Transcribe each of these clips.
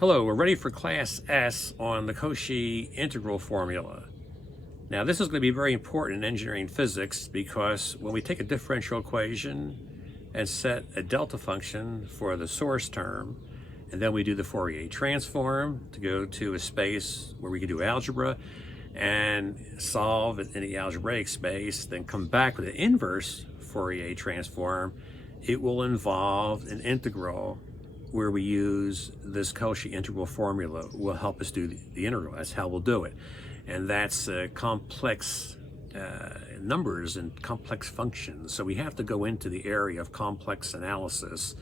Hello, we're ready for Class S on the Cauchy integral formula. Now this is going to be very important in engineering physics because when we take a differential equation and set a delta function for the source term, and then we do the Fourier transform to go to a space where we can do algebra and solve in the algebraic space, then come back with an inverse Fourier transform, it will involve an integral where we use this Cauchy integral formula will help us do the integral. That's how we'll do it. And that's complex numbers and complex functions. So we have to go into the area of complex analysis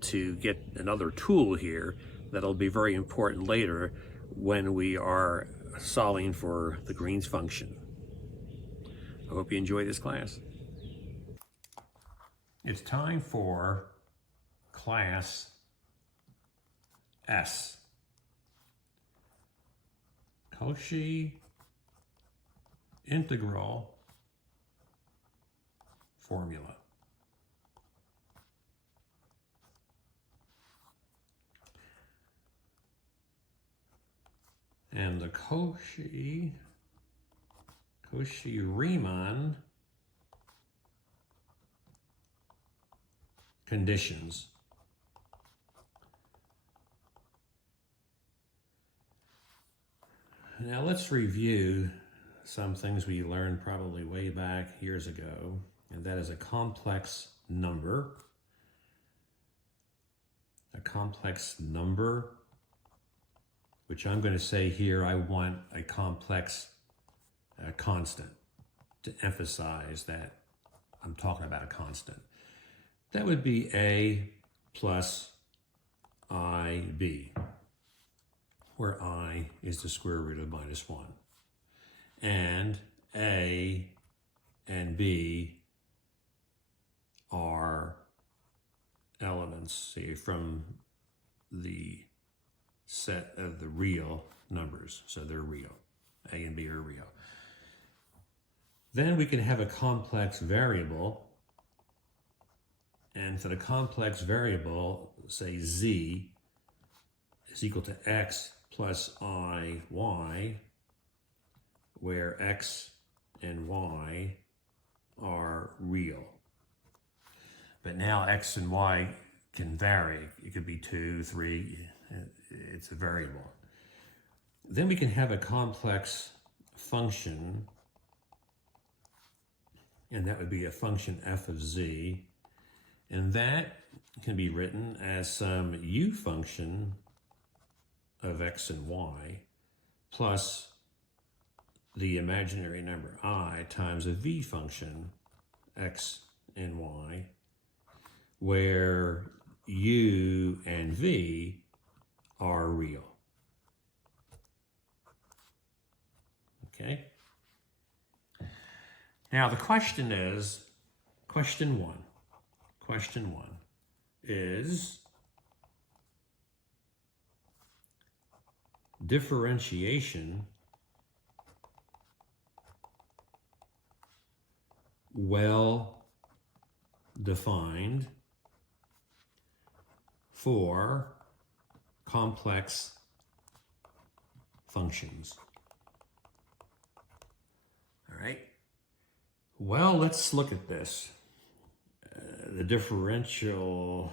to get another tool here that'll be very important later when we are solving for the Green's function. I hope you enjoy this class. It's time for Class S. Cauchy integral formula. And the Cauchy-Riemann conditions. Now let's review some things we learned probably way back years ago, and that is a complex number. A complex number, which I'm going to say here, I want a complex constant to emphasize that I'm talking about a constant. That would be A plus IB, where I is the square root of -1. And A and B are elements, say, from the set of the real numbers. So they're real. A and B are real. Then we can have a complex variable. And for the complex variable, say Z is equal to X plus IY, where X and Y are real. But now X and Y can vary. It could be 2, 3, it's a variable. Then we can have a complex function, and that would be a function f of z, and that can be written as some u function of x and y plus the imaginary number I times a v function x and y, where u and v are real. Okay? Now the question is, question one is differentiation well defined for complex functions. All right. Well, let's look at this. The differential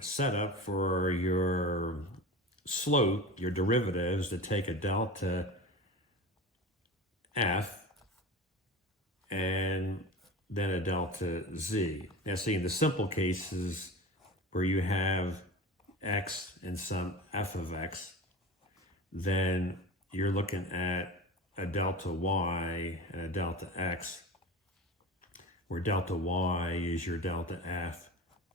setup for your slope, your derivatives, to take a delta f and then a delta z. Now, see, in the simple cases where you have x and some f of x, then you're looking at a delta y and a delta x, where delta y is your delta f,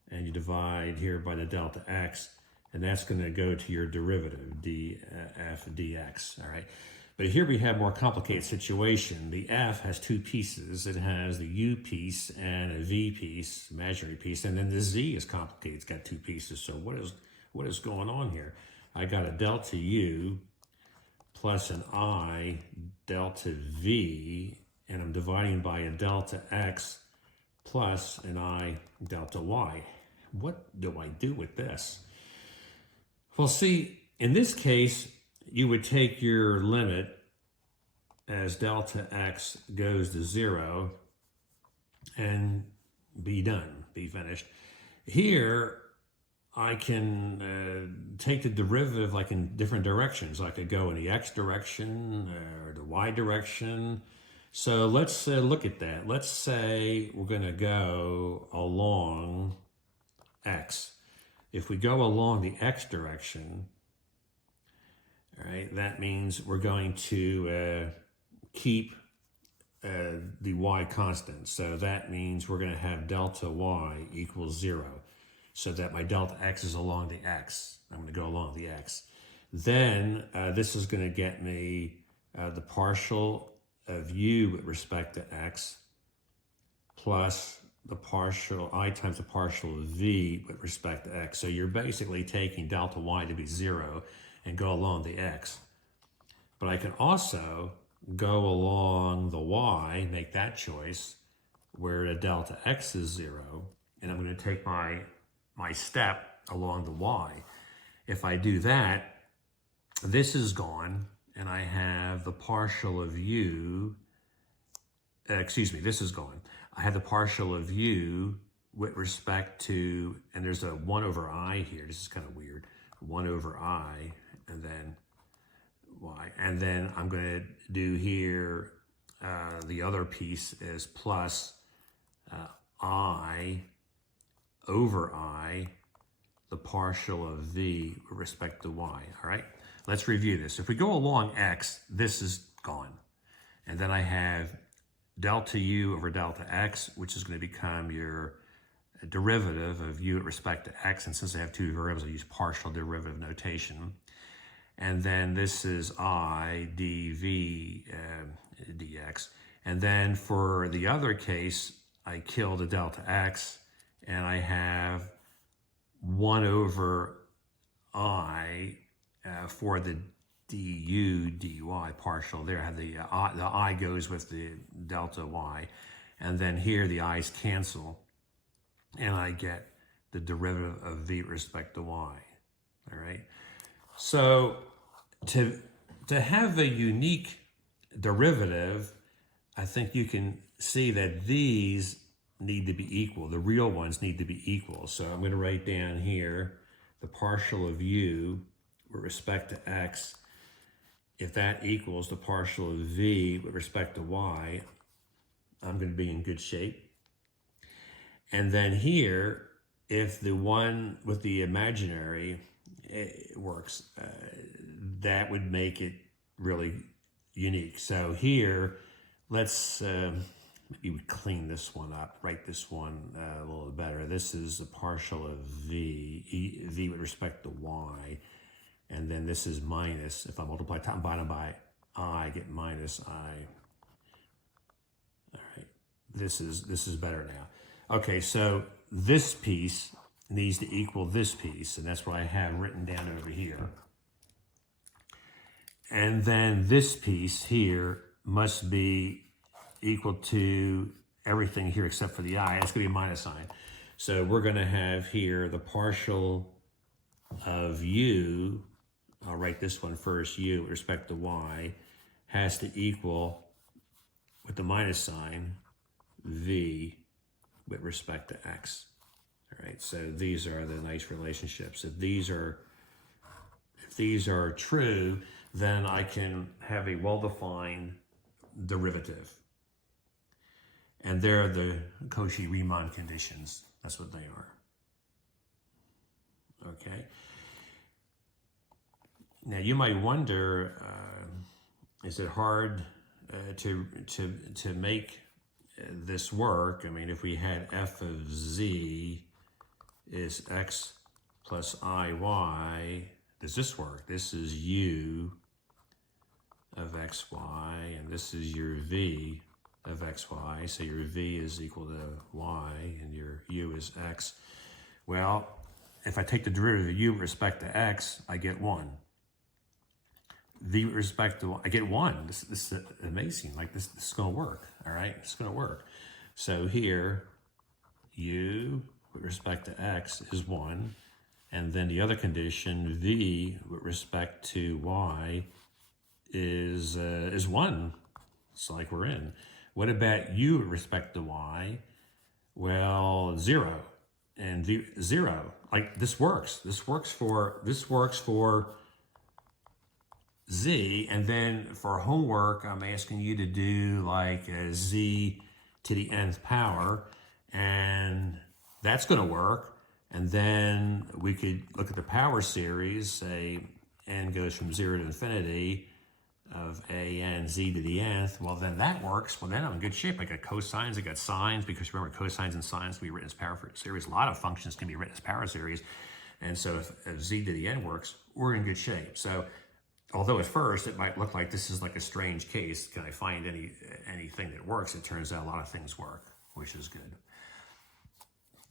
and you divide here by the delta x, and that's going to go to your derivative, df dx, all right? But here we have a more complicated situation. The f has two pieces. It has the u piece and a v piece, imaginary piece, and then the z is complicated. It's got two pieces. So what is going on here? I got a delta u plus an I delta v, and I'm dividing by a delta x plus an I delta y. What do I do with this? Well, see, in this case, you would take your limit as delta x goes to 0 and be done, be finished. Here, I can take the derivative like in different directions. I could go in the x direction or the y direction. So let's look at that. Let's say we're going to go along x. If we go along the x direction, all right, that means we're going to keep the y constant. So that means we're going to have delta y equals 0. So that my delta x is along the x. I'm going to go along the x. Then this is going to get me the partial of u with respect to x plus the partial I times the partial of v with respect to x. So you're basically taking delta y to be 0 and go along the x. But I can also go along the y, make that choice, where the delta x is 0, and I'm going to take my step along the y. If I do that, this is gone, and I have the partial of u, this is gone. I have the partial of u with respect to, and there's a 1 over I here. This is kind of weird. 1 over I, and then y. And then I'm going to do here, the other piece is plus I over I, the partial of v with respect to y, all right? Let's review this. If we go along x, this is gone. And then I have delta u over delta x, which is going to become your derivative of u with respect to x. And since I have two variables, I use partial derivative notation. And then this is I dv dx. And then for the other case, I kill the delta x, and I have 1 over I for the du dy partial. There I have the I goes with the delta y. And then here the i's cancel, and I get the derivative of v with respect to y. All right. So to have a unique derivative, I think you can see that these need to be equal. The real ones need to be equal. So I'm going to write down here the partial of u with respect to x. If that equals the partial of v with respect to y, I'm going to be in good shape. And then here, if the one with the imaginary works, that would make it really unique. So here, let's maybe we clean this one up, write this one a little better. This is the partial of v with respect to y. And then this is minus, if I multiply top and bottom by I, get minus I. All right, this is better now. Okay, so this piece needs to equal this piece, and that's what I have written down over here. And then this piece here must be equal to everything here except for the I. It's going to be a minus sign. So we're going to have here the partial of u, I'll write this one first, u with respect to y, has to equal, with the minus sign, v with respect to x. All right, so these are the nice relationships. If these are true, then I can have a well-defined derivative. And they're the Cauchy-Riemann conditions. That's what they are. Okay. Now you might wonder, is it hard to make this work? I mean, if we had f of z is x plus iy, does this work? This is u of xy, and this is your v of xy. So your v is equal to y, and your u is x. Well, if I take the derivative of u with respect to x, I get 1. V with respect to, I get 1. This is amazing. Like this is going to work. All right, it's going to work. So here, u with respect to x is 1, And then the other condition, v with respect to y, is 1. It's like we're in. What about u with respect to y? Well, 0. And 0. Like this works. This works for z. And then for homework, I'm asking you to do like a z to the nth power. And that's going to work. And then we could look at the power series, say n goes from 0 to infinity of a n z to the nth. Well, then that works. Well, then I'm in good shape. I got cosines, I got sines, because remember, cosines and sines can be written as power series. A lot of functions can be written as power series. And so if z to the n works, we're in good shape. So although at first it might look like this is like a strange case, can I find anything that works? It turns out a lot of things work, which is good.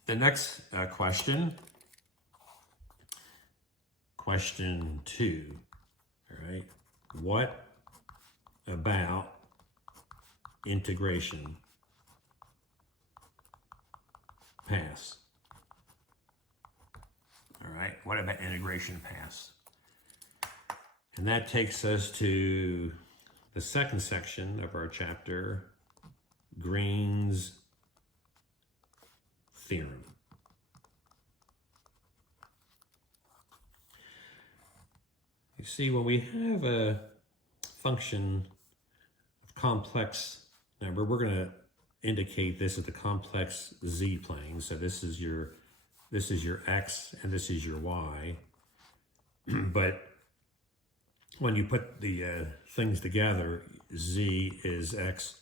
The next question 2, all right, what about integration pass? All right, what about integration pass? And that takes us to the second section of our chapter, Green's theorem. You see, when we have a function of complex number, we're going to indicate this as the complex z-plane. So this is your x and this is your y. But when you put the things together, z is x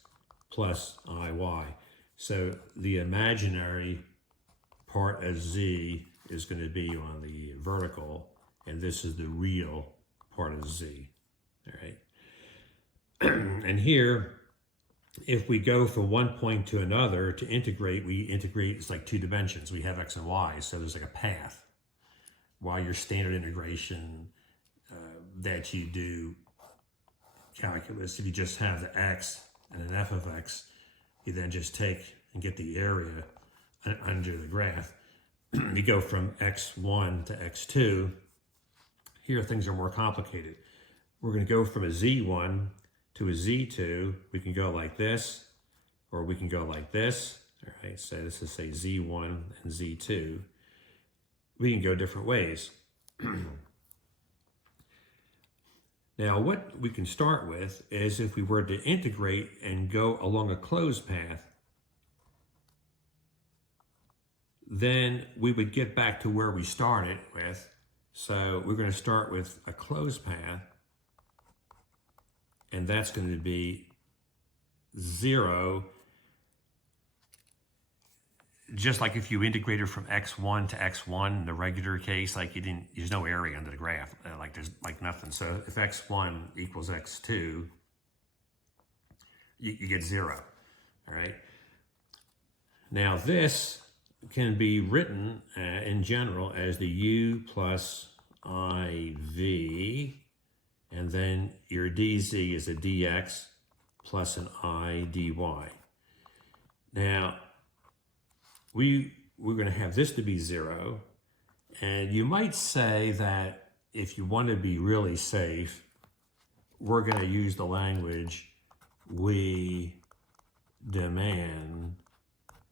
plus iy. So the imaginary part of z is going to be on the vertical, and this is the real part of z, all right? And here, if we go from one point to another to integrate, we integrate, it's like 2 dimensions. We have x and y, so there's like a path. While your standard integration that you do calculus, if you just have the x and an f of x, you then just take and get the area under the graph. You go from x1 to x2. Here things are more complicated. We're going to go from a z1 to a z2. We can go like this, or we can go like this. All right, so this is, say, z1 and z2. We can go different ways. Now, what we can start with is if we were to integrate and go along a closed path, then we would get back to where we started with. So we're going to start with a closed path, and that's going to be 0. Just like if you integrated from x1 to x1 in the regular case, like there's no area under the graph, like there's like nothing. So if x1 equals x2, you get 0, all right? Now this can be written in general as the u plus iv, and then your dz is a dx plus an I dy. Now, we're going to have this to be 0, and you might say that if you want to be really safe, we're going to use the language, we demand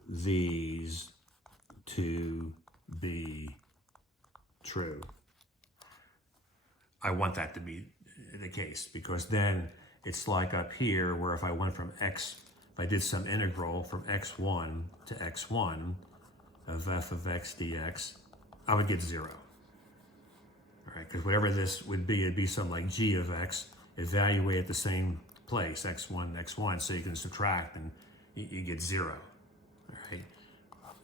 these to be true. I want that to be the case, because then it's like up here where if I went from x, if I did some integral from x1 to x1 of f of x dx, I would get 0. All right, because whatever this would be, it'd be something like g of x, evaluate at the same place, x1, x1, so you can subtract and you get 0. All right,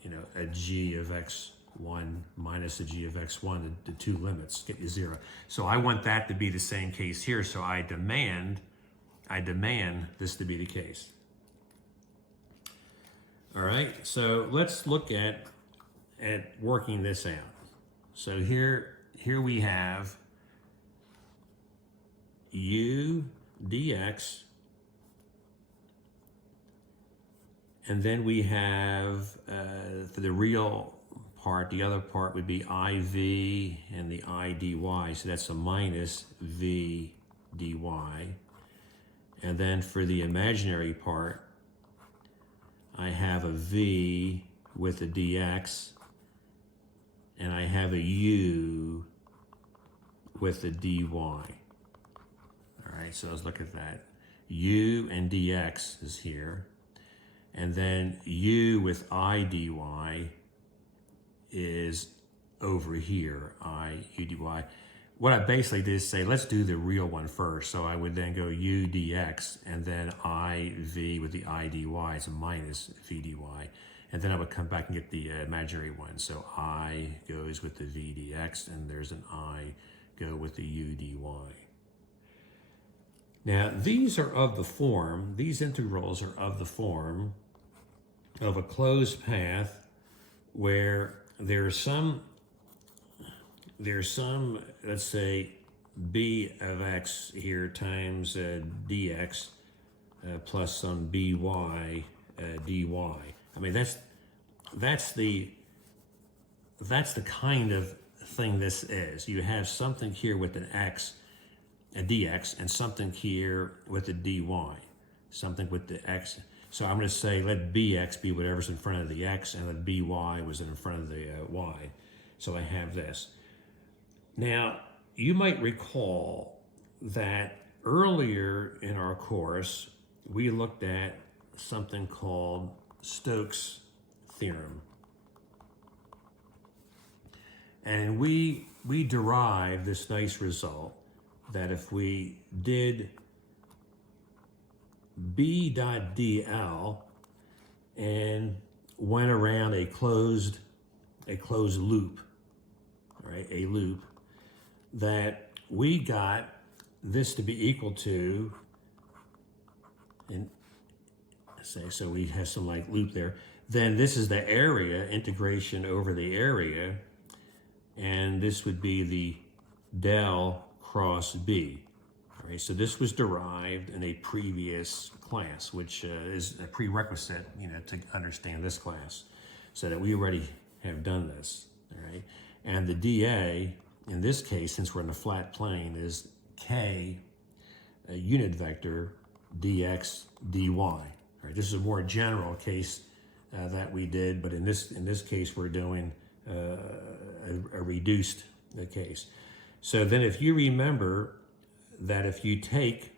you know, a g of x1 minus a g of x1, the 2 limits get you 0. So I want that to be the same case here, so I demand this to be the case. All right, so let's look at working this out. So here we have u dx, and then we have, for the real part. The other part would be IV and the I dy. So that's a minus V dy. And then for the imaginary part, I have a V with a dx, and I have a U with a dy. All right, so let's look at that. U and dx is here. And then U with I dy is over here, I U dy. What I basically did is say, let's do the real one first. So I would then go U dx, and then I V with the I dy is a minus V dy. And then I would come back and get the imaginary one. So I goes with the V dx, and there's an I go with the U dy. Now, these are of the form, these integrals are of the form of a closed path where there's some, let's say, b of x here times dx plus some by dy. I mean, that's the kind of thing this is. You have something here with an x, a dx, and something here with a dy, something with the x. So I'm going to say let bx be whatever's in front of the x, and let by was in front of the y. So I have this. Now, you might recall that earlier in our course, we looked at something called Stokes' theorem. And we derived this nice result that if we did b dot dl and went around a closed loop, right, a loop, that we got this to be equal to, and say, so we have some like loop there, then this is the area, integration over the area, and this would be the del cross b. All right, so this was derived in a previous class, which is a prerequisite, to understand this class, so that we already have done this. All right, and the dA in this case, since we're in a flat plane, is k a unit vector dx dy. All right, this is a more general case that we did, but in this case we're doing a reduced case. So then, if you remember that if you take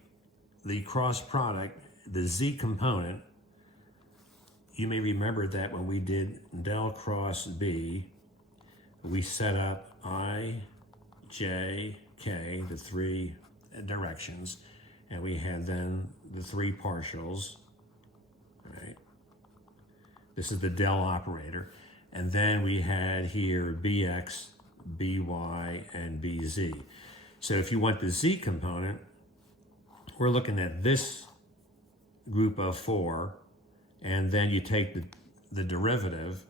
the cross product, the z component, you may remember that when we did del cross b, we set up I, j, k, the three directions, and we had then the three partials, right? This is the del operator. And then we had here bx, by, and bz. So if you want the z component, we're looking at this group of four, and then you take the derivative,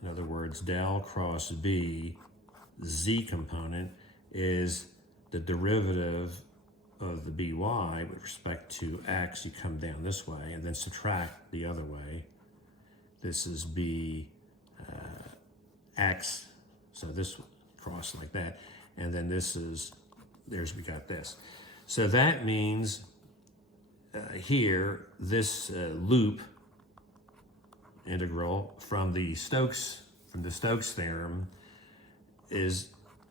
in other words, del cross b, z component is the derivative of the by with respect to x. You come down this way and then subtract the other way. This is b x, so this cross like that, and then this is, we got this. So that means here, this loop integral from the Stokes theorem is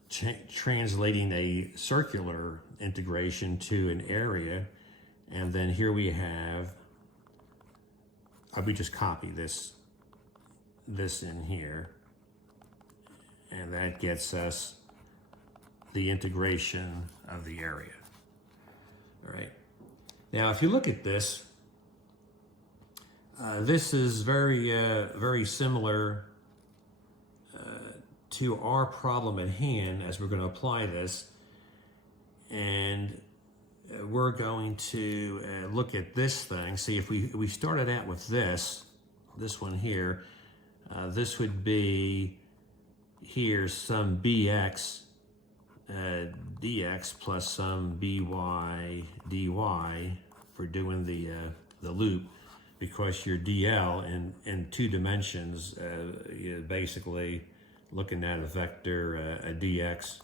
translating a circular integration to an area, and then here we have, we just copy this in here, and that gets us the integration of the area. All right. Now, if you look at this, this is very similar to our problem at hand as we're going to apply this, and we're going to look at this thing. See, if we started out with this one here, this would be here some bx dx plus some by dy for doing the loop. because your DL in 2 dimensions, you're basically looking at a vector, a dx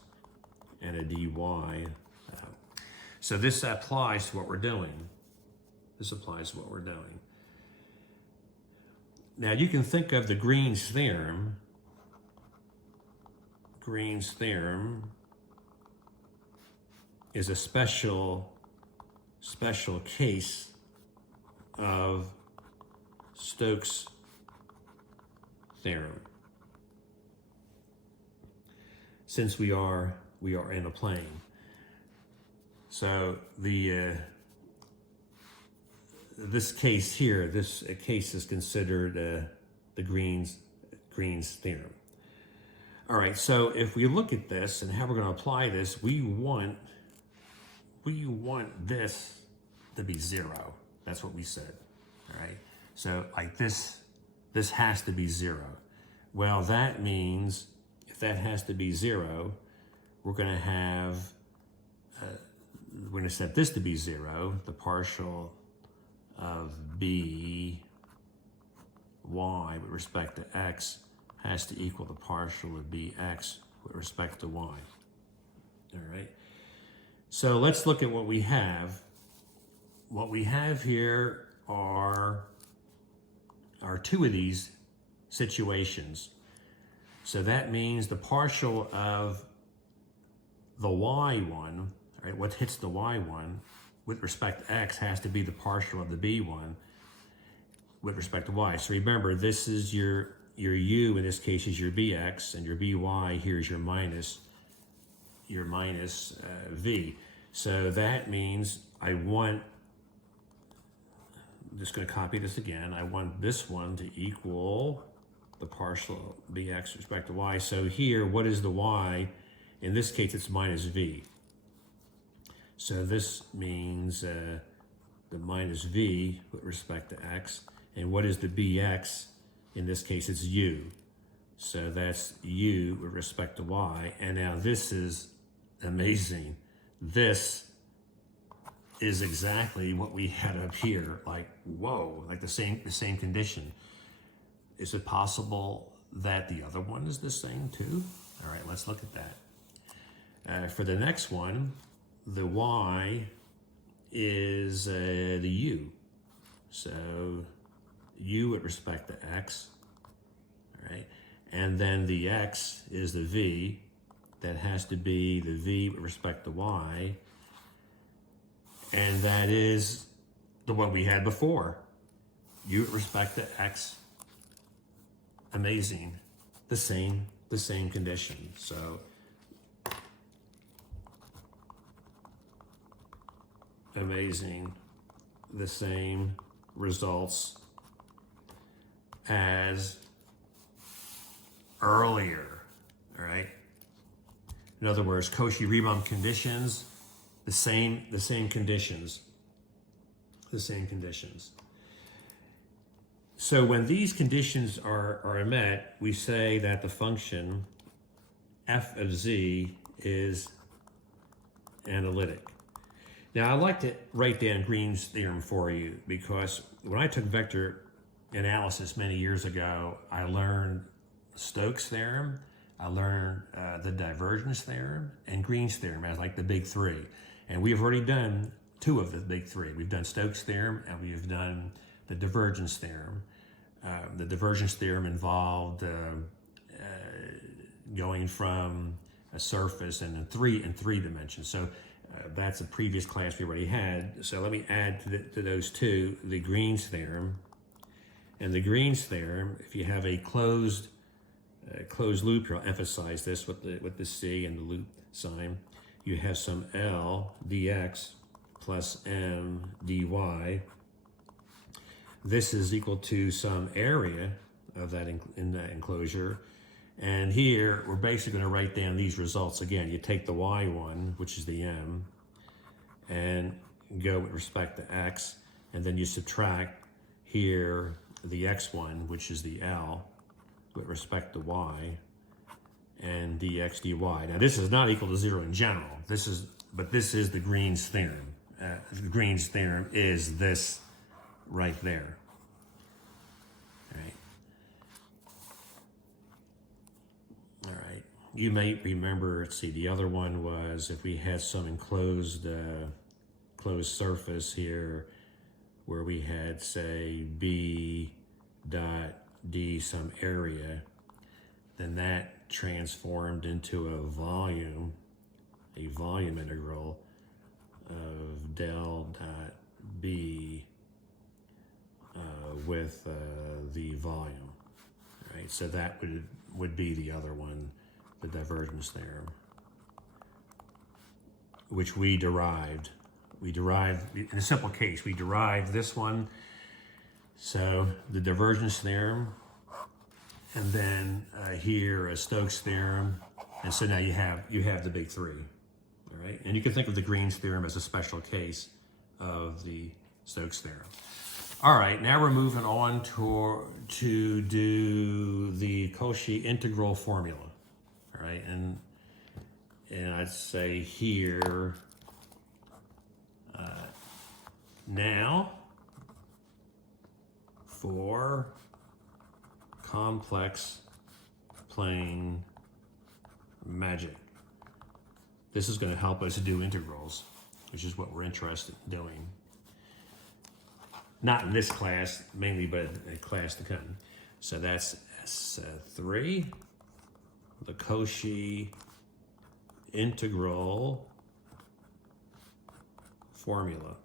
and a dy. So this applies to what we're doing. This applies to what we're doing. Now you can think of the Green's theorem. Green's theorem is a special case of Stokes' theorem. Since we are in a plane. So this case here, this case is considered the Green's theorem. All right, so if we look at this and how we're going to apply this, we want this to be 0. That's what we said. All right, so like this has to be 0. Well, that means if that has to be 0, we're going to have we're going to set this to be 0. The partial of b y with respect to x has to equal the partial of bx with respect to y. All right. So let's look at what we have. What we have here are 2 of these situations. So that means the partial of the y1, right, what hits the y1 with respect to x has to be the partial of the b1 with respect to y. So remember, this is your u, in this case is your bx, and your by here is your minus v. So that means I'm just going to copy this again. I want this one to equal the partial bx with respect to y. So here, what is the y? In this case, it's minus v. So this means the minus v with respect to x. And what is the bx? In this case, it's u. So that's u with respect to y. And now this is amazing. This is exactly what we had up here. Like, whoa, like the same condition. Is it possible that the other one is the same too? All right, let's look at that. For the next one, the y is the u. So u with respect to x, all right? And then the x is the v. That has to be the v with respect to y. And that is the one we had before. U with respect to x. Amazing. The same condition. So amazing. The same results as earlier. All right. In other words, Cauchy-Riemann conditions, the same conditions. So when these conditions are met, we say that the function f of z is analytic. Now, I'd like to write down Green's theorem for you, because when I took vector analysis many years ago, I learned Stokes' theorem, I learned the divergence theorem, and Green's theorem as like the big 3. And we've already done 2 of the big 3. We've done Stokes' theorem and we've done the divergence theorem. The divergence theorem involved going from a surface and in three dimensions. So that's a previous class we already had. So let me add to those 2 the Green's theorem. And the Green's theorem, if you have a closed loop here, I'll emphasize this with the C and the loop sign. You have some L dx plus M dy. This is equal to some area of that in that enclosure. And here, we're basically going to write down these results again. You take the y1, which is the M, and go with respect to x, and then you subtract here the x1, which is the L, with respect to y, and dx dy. Now, this is not equal to 0 in general. But this is the Green's theorem. The Green's theorem is this right there. you may remember, let's see, the other one was if we had some enclosed closed surface here where we had, say, B dot D some area, then that transformed into a volume integral of del dot B with the volume, right? So that would be the other one, the divergence theorem, which we derived. In a simple case, we derived this one. So the divergence theorem, and then here a Stokes theorem, and so now you have the big three, all right? And you can think of the Green's theorem as a special case of the Stokes theorem. All right, now we're moving on to do the Cauchy integral formula, all right? And I'd say here, now for complex plane magic. This is going to help us do integrals, which is what we're interested in doing. Not in this class, mainly, but in a class to come. So that's S3, the Cauchy integral formula.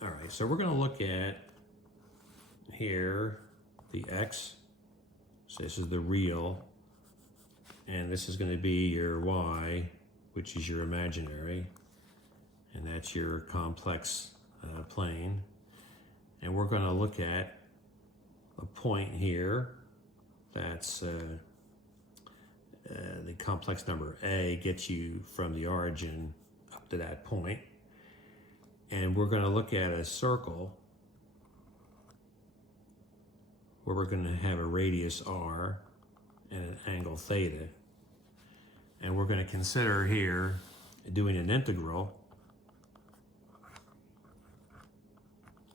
All right, so we're going to look at here the x. So this is the real, and this is going to be your y, which is your imaginary, and that's your complex plane. And we're going to look at a point here that's the complex number a gets you from the origin up to that point. And we're going to look at a circle where we're going to have a radius r and an angle theta. And we're going to consider here doing an integral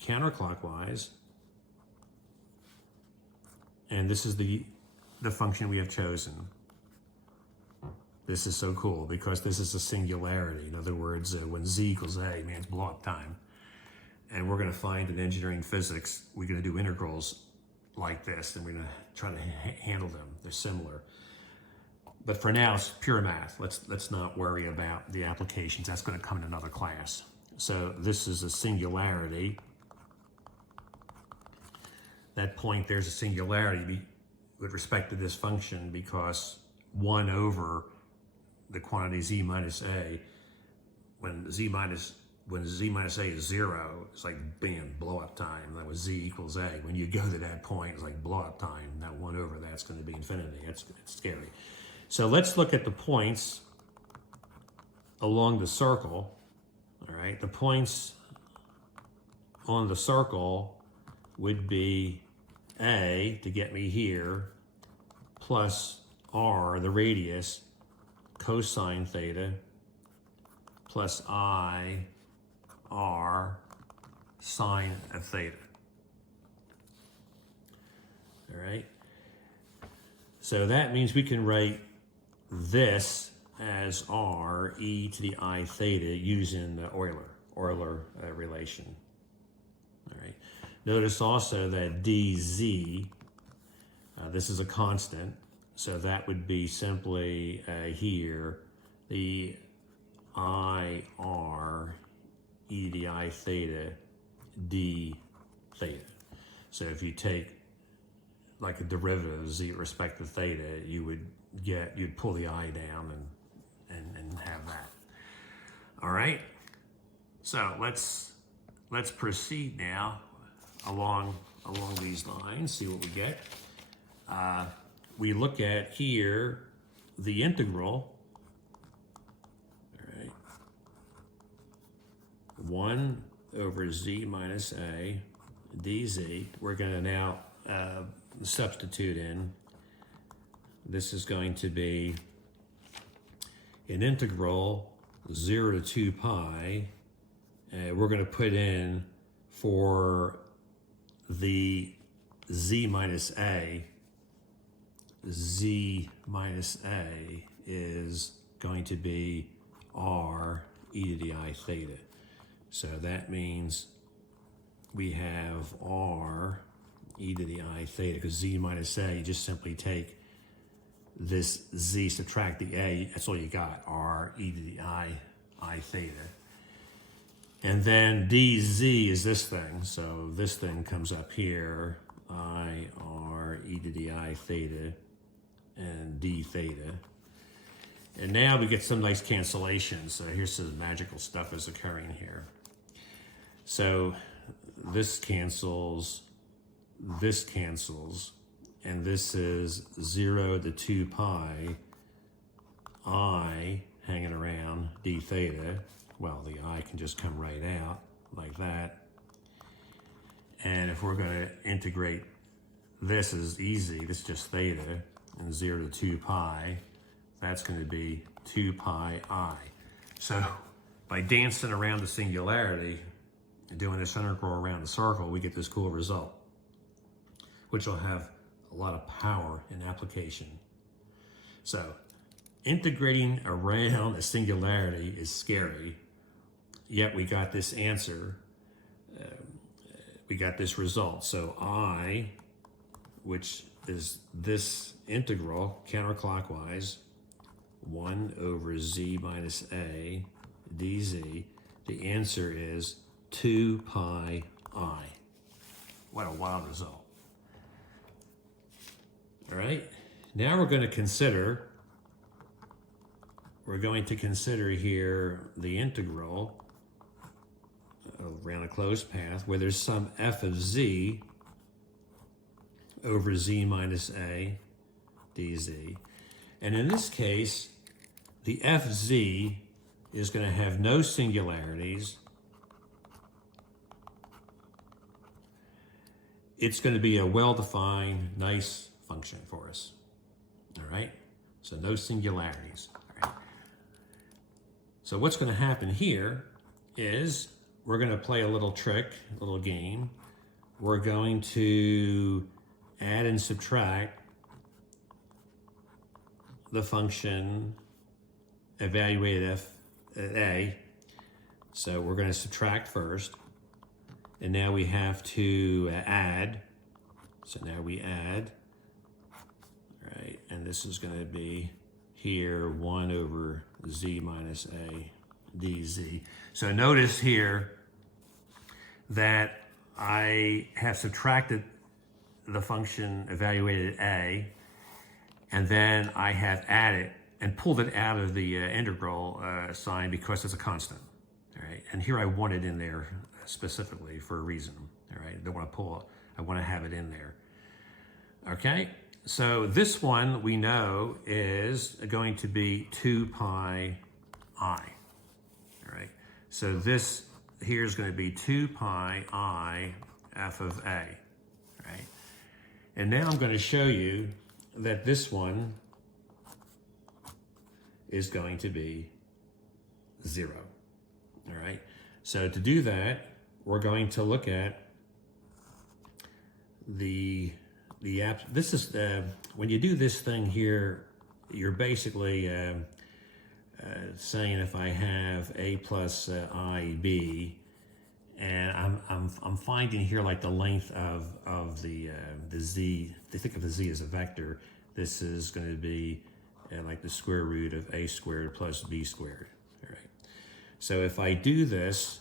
counterclockwise. And this is the function we have chosen. This is so cool because this is a singularity. In other words, when z equals a means blow up time. And we're going to find in engineering physics, we're going to do integrals like this, and we're going to try to handle them. They're similar. But for now, it's pure math. Let's not worry about the applications. That's going to come in another class. So this is a singularity. That point, there's a singularity with respect to this function because 1 over the quantity z minus a, when z minus a is 0, it's like bam, blow up time. That was z equals a. When you go to that point, it's like blow up time. That 1 over that's going to be infinity. It's scary. So let's look at the points along the circle. All right, the points on the circle would be a to get me here, plus r, the radius, cosine theta, plus I, r, sine of theta. All right. So that means we can write this as r e to the I theta using the Euler relation. All right. Notice also that dz, this is a constant, so that would be simply here the I r e to the I theta d theta. So if you take like a derivative of z with respect to theta, you'd pull the I down and have that. All right. So let's proceed now along these lines, see what we get. We look at here the integral, all right, 1 over z minus a dz. We're going to now substitute in. This is going to be an integral 0 to 2 pi. We're going to put in for the z minus a is going to be r e to the I theta. So that means we have r e to the I theta, because z minus a, you just simply take this z, subtract the a, that's all you got, r e to the I theta. And then dz is this thing, so this thing comes up here, I r e to the I theta and d theta. And now we get some nice cancellations. So here's some magical stuff is occurring here. So this cancels, and this is 0 to 2 pi I hanging around d theta. Well, the I can just come right out like that. And if we're going to integrate, this is easy, this is just theta, and 0 to 2 pi, that's going to be 2 pi I. So by dancing around the singularity and doing this integral around the circle, we get this cool result, which will have a lot of power in application. So integrating around a singularity is scary, yet we got this answer, we got this result. So I, which is this integral counterclockwise, 1 over z minus a dz, the answer is 2 pi I. What a wild result. All right, now we're going to consider here the integral around a closed path where there's some f of z over z minus a dz. And in this case, the fz is going to have no singularities. It's going to be a well-defined, nice function for us. All right? So no singularities. All right. So what's going to happen here is we're going to play a little trick, a little game. We're going to add and subtract the function evaluated f at a. So we're going to subtract first, and now we have to add. So now we add, right? And this is going to be here 1 over z minus a dz. So notice here that I have subtracted the function evaluated at a, and then I have added and pulled it out of the integral sign because it's a constant. All right, and here I want it in there specifically for a reason. All right, I don't want to pull it, I want to have it in there. Okay, so this one we know is going to be 2 pi I. All right, so this here is going to be 2 pi I f of a. Right, and now I'm going to show you that this one is going to be 0. All right, so to do that, we're going to look at this is when you do this thing here, you're basically saying if I have a plus I b, and I'm finding here like the length of the z. They think of the z as a vector. This is going to be like the square root of a squared plus b squared. All right. So if I do this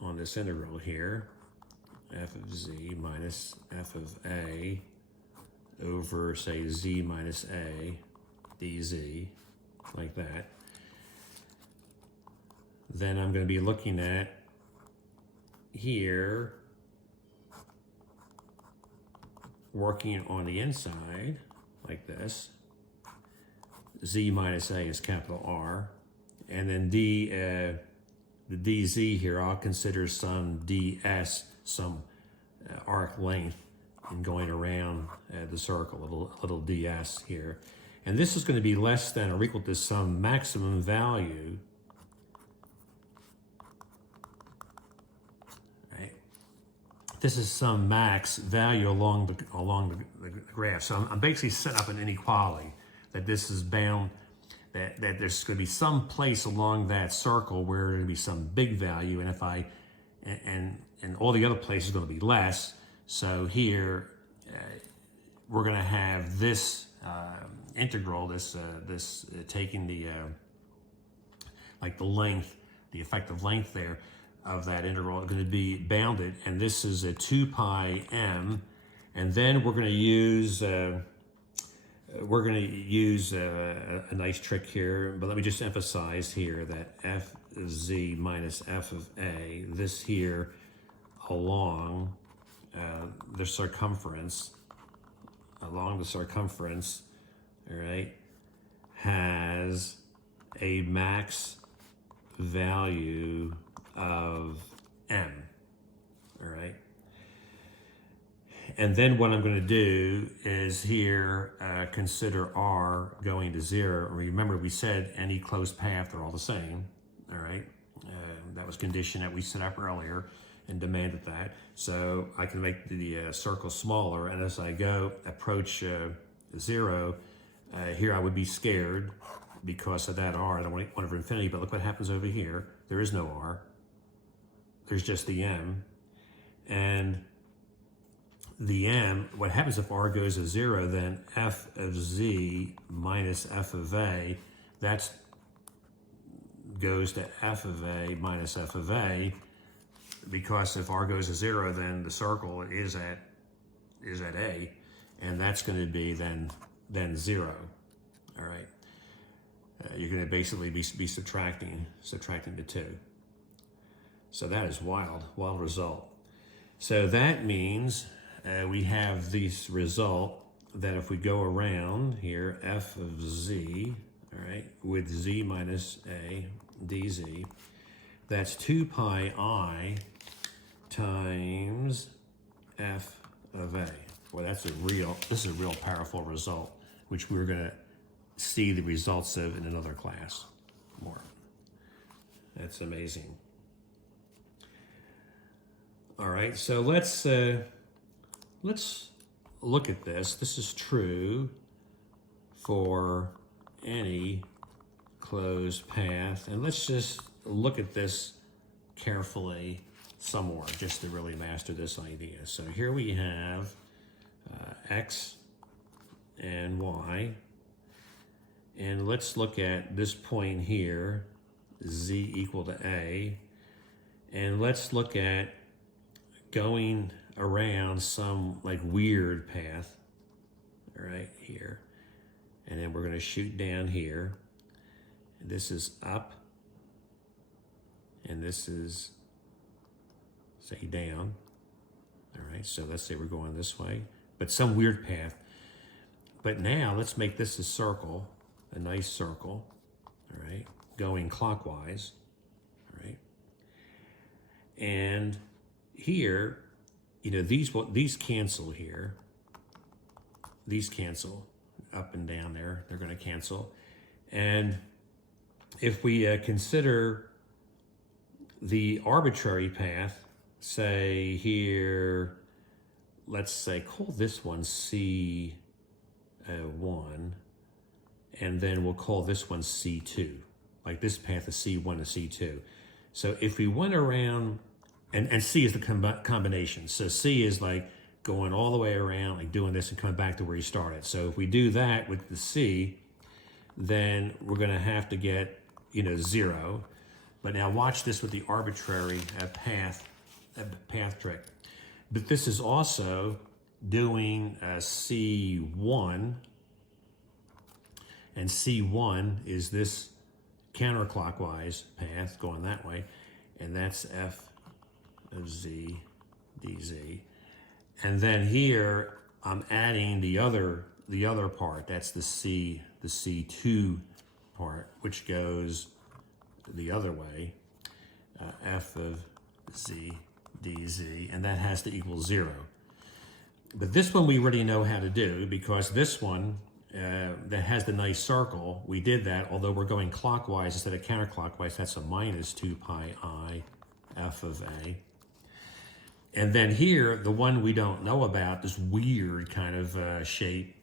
on this integral here, f of z minus f of a over, say, z minus a dz, like that, then I'm going to be looking at here, working on the inside, like this. Z minus a is capital R, and then the dz here, I'll consider some ds, some arc length in going around the circle, a little ds here. And this is going to be less than or equal to some maximum value, right, this is some max value along the graph. So I'm basically setting up an inequality that this is bound, that there's going to be some place along that circle where there's going to be some big value, and if I and all the other places are going to be less. So here we're going to have this integral, this taking the like the length, the effective length there of that integral are going to be bounded, and this is a 2 pi m, and then we're going to use a nice trick here, but let me just emphasize here that f of z minus f of a, this here along the circumference, all right, has a max value of m, all right? And then what I'm going to do is here consider r going to 0. Remember, we said any closed path are all the same, all right? That was condition that we set up earlier and demanded that. So I can make the circle smaller, and as I approach 0, here I would be scared because of that r. I don't want 1 over infinity, but look what happens over here. There is no r. There's just the m. And the m, what happens if r goes to 0, then f of z minus f of a, that goes to f of a minus f of a, because if r goes to 0, then the circle is at a, and that's going to be then 0. All right. You're going to basically be subtracting the 2. So that is wild result. So that means we have this result that if we go around here, f of z, all right, with z minus a dz, that's 2 pi I times f of a. Well, this is a real powerful result, which we're going to see the results of in another class more. That's amazing. All right, so let's look at this. This is true for any closed path, and let's just look at this carefully some more, just to really master this idea. So here we have x and y, and let's look at this point here, z equal to a, and let's look at going around some like weird path, all right, here, and then we're going to shoot down here. This is up, and this is, say, down. All right, so let's say we're going this way, but some weird path. But now let's make this a circle, a nice circle, all right, going clockwise, all right. And here, you know, these cancel here. These cancel up and down there. They're going to cancel. And if we consider the arbitrary path, say here, let's say call this one C1, and then we'll call this one C2. Like this path is C1 and C2. So if we went around, and C is the combination. So C is like going all the way around, like doing this and coming back to where you started. So if we do that with the C, then we're going to have to get, 0. But now watch this with the arbitrary path trick. But this is also doing C1, and C1 is this counterclockwise path going that way, and that's f of z dz. And then here I'm adding the other part. That's the C2 part, which goes the other way, f of z dz, and that has to equal 0. But this one we already know how to do, because this one that has the nice circle, we did that, although we're going clockwise instead of counterclockwise. That's a minus 2 pi I f of a. And then here, the one we don't know about, this weird kind of shape,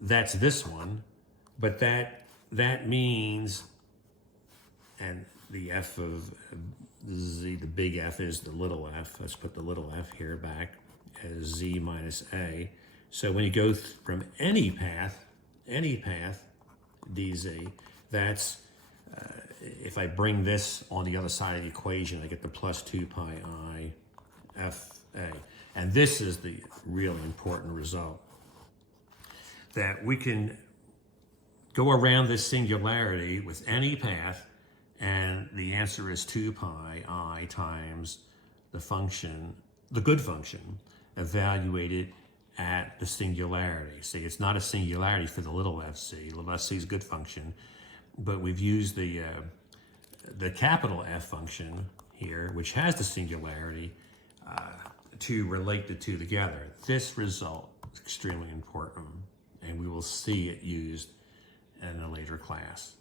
that's this one. But that means, and the f of z, the big F is the little f. Let's put the little f here back as z minus a. So when you go from any path dz, that's, if I bring this on the other side of the equation, I get the plus 2 pi I fa. And this is the really important result, that we can go around this singularity with any path, and the answer is 2 pi I times the function, the good function, evaluated at the singularity. See, it's not a singularity for the little fc. Little fc is a good function, but we've used the capital F function here, which has the singularity, to relate the two together. This result is extremely important, and we will see it used in a later class.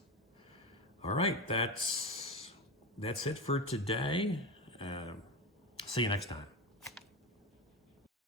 All right, that's it for today. See you next time.